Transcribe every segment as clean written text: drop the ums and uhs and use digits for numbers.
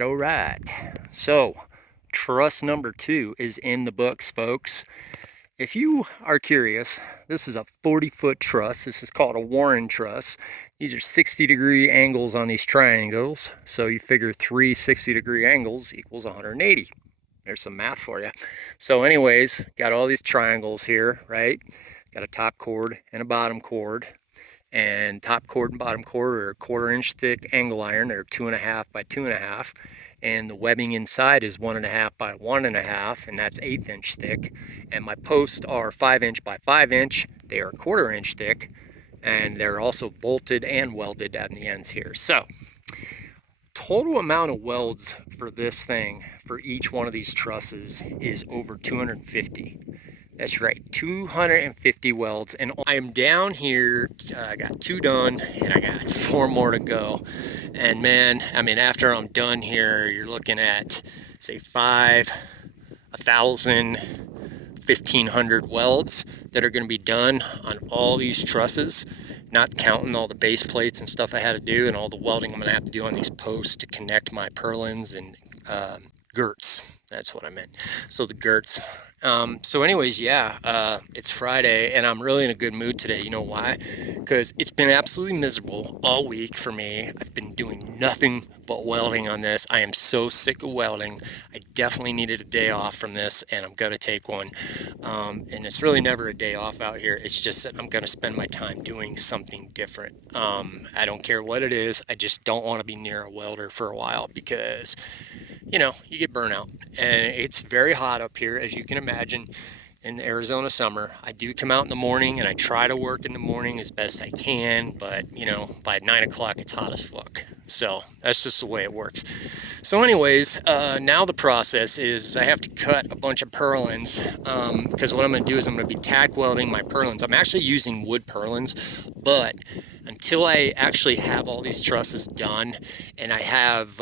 all right. So, truss number 2 is in the books, folks. If you are curious, this is a 40-foot truss. This is called a Warren truss. These are 60-degree angles on these triangles. So you figure three 60-degree angles equals 180. There's some math for you. So anyways, got all these triangles here, right? Got a top chord and a bottom chord. And top chord and bottom chord are 1/4 inch thick angle iron. They're 2.5 by 2.5, and the webbing inside is 1.5 by 1.5, and that's 1/8 inch thick. And my posts are 5 inch by 5 inch. They are 1/4 inch thick, and they're also bolted and welded at the ends here. So total amount of welds for this thing, for each one of these trusses, is over 250. That's right, 250 welds, and I am down here. I got 2 done, and I got 4 more to go. And man, I mean, after I'm done here, you're looking at, say, 1,000, 1,500 welds that are going to be done on all these trusses, not counting all the base plates and stuff I had to do, and all the welding I'm going to have to do on these posts to connect my purlins and girts. That's what I meant. So the girts. So anyways, yeah, it's Friday and I'm really in a good mood today. You know why? Because it's been absolutely miserable all week for me. I've been doing nothing but welding on this. I am so sick of welding. I definitely needed a day off from this, and I'm gonna take one. And it's really never a day off out here. It's just that I'm gonna spend my time doing something different. I don't care what it is. I just don't want to be near a welder for a while because, you know, you get burnout, and it's very hot up here, as you can imagine. In the Arizona summer, I do come out in the morning and I try to work in the morning as best I can, but you know, by 9 o'clock it's hot as fuck. So that's just the way it works. So anyways, now the process is I have to cut a bunch of purlins, because what I'm going to do is I'm going to be tack welding my purlins. I'm actually using wood purlins, but until I actually have all these trusses done and I have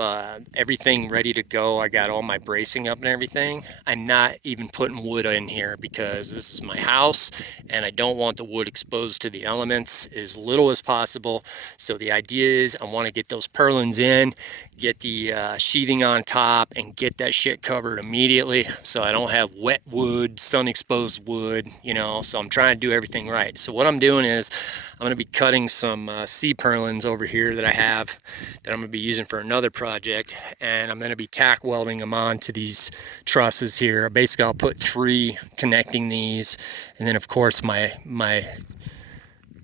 everything ready to go, I got all my bracing up and everything, I'm not even putting wood in here because this is my house and I don't want the wood exposed to the elements as little as possible. So the idea is I want to get those purlins in, get the sheathing on top, and get that shit covered immediately so I don't have wet wood, sun exposed wood, you know. So I'm trying to do everything right. So what I'm doing is I'm going to be cutting some C purlins over here that I have that I'm going to be using for another project, and I'm going to be tack welding them onto these trusses here. Basically I'll put 3 connecting these, and then of course my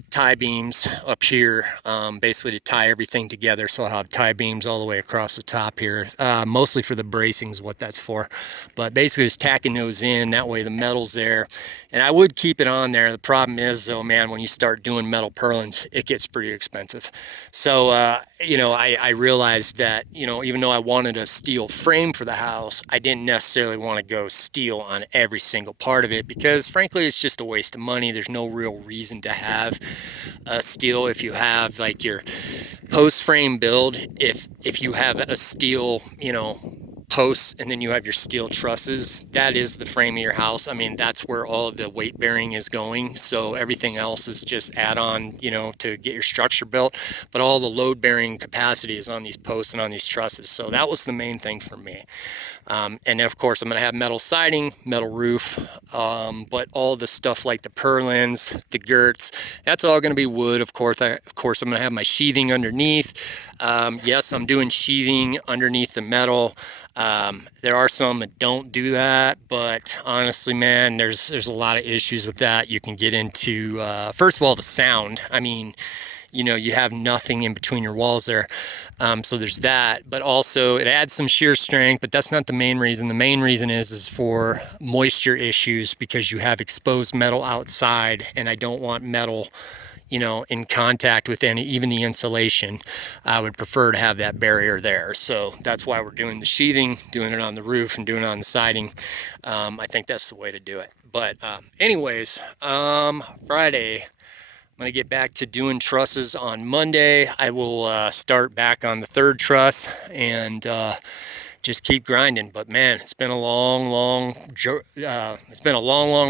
tie beams up here, basically to tie everything together. So I'll have tie beams all the way across the top here, mostly for the bracing is what that's for, but basically just tacking those in, that way the metal's there. And I would keep it on there. The problem is though, man, when you start doing metal purlins, it gets pretty expensive. So you know, I realized that, you know, even though I wanted a steel frame for the house, I didn't necessarily want to go steel on every single part of it, because frankly it's just a waste of money. There's no real reason to have a steel if you have like your post frame build. If you have a steel, you know, posts, and then you have your steel trusses, that is the frame of your house. I mean, that's where all of the weight bearing is going. So everything else is just add on, you know, to get your structure built, but all the load bearing capacity is on these posts and on these trusses. So that was the main thing for me. And then of course I'm going to have metal siding, metal roof, but all the stuff like the purlins, the girts, that's all going to be wood. Of course I'm going to have my sheathing underneath. Yes, I'm doing sheathing underneath the metal. There are some that don't do that, but honestly, man, there's a lot of issues with that. You can get into, first of all, the sound. I mean, you know, you have nothing in between your walls there. So there's that, but also it adds some shear strength, but that's not the main reason. The main reason is for moisture issues, because you have exposed metal outside, and I don't want metal, you know, in contact with even the insulation. I would prefer to have that barrier there. So that's why we're doing the sheathing, doing it on the roof and doing it on the siding. I think that's the way to do it. But anyways, Friday, I'm going to get back to doing trusses on Monday. I will start back on the 3rd truss and just keep grinding. But man, it's been a long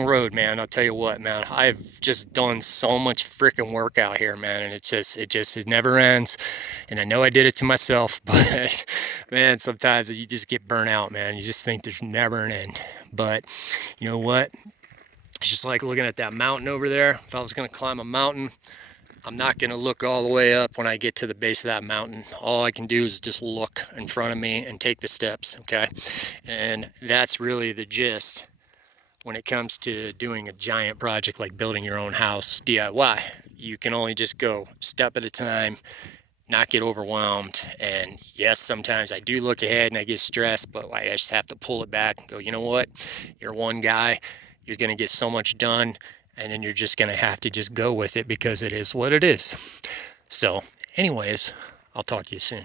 road, man. I'll tell you what, man, I've just done so much freaking work out here, man, and it never ends. And I know I did it to myself, but man, sometimes you just get burnt out, man. You just think there's never an end. But you know what, it's just like looking at that mountain over there. If I was going to climb a mountain, I'm not going to look all the way up when I get to the base of that mountain. All I can do is just look in front of me and take the steps, okay? And that's really the gist when it comes to doing a giant project like building your own house DIY. You can only just go step at a time, not get overwhelmed. And yes, sometimes I do look ahead and I get stressed, but I just have to pull it back and go, you know what? You're one guy. You're going to get so much done. And then you're just going to have to just go with it because it is what it is. So anyways, I'll talk to you soon.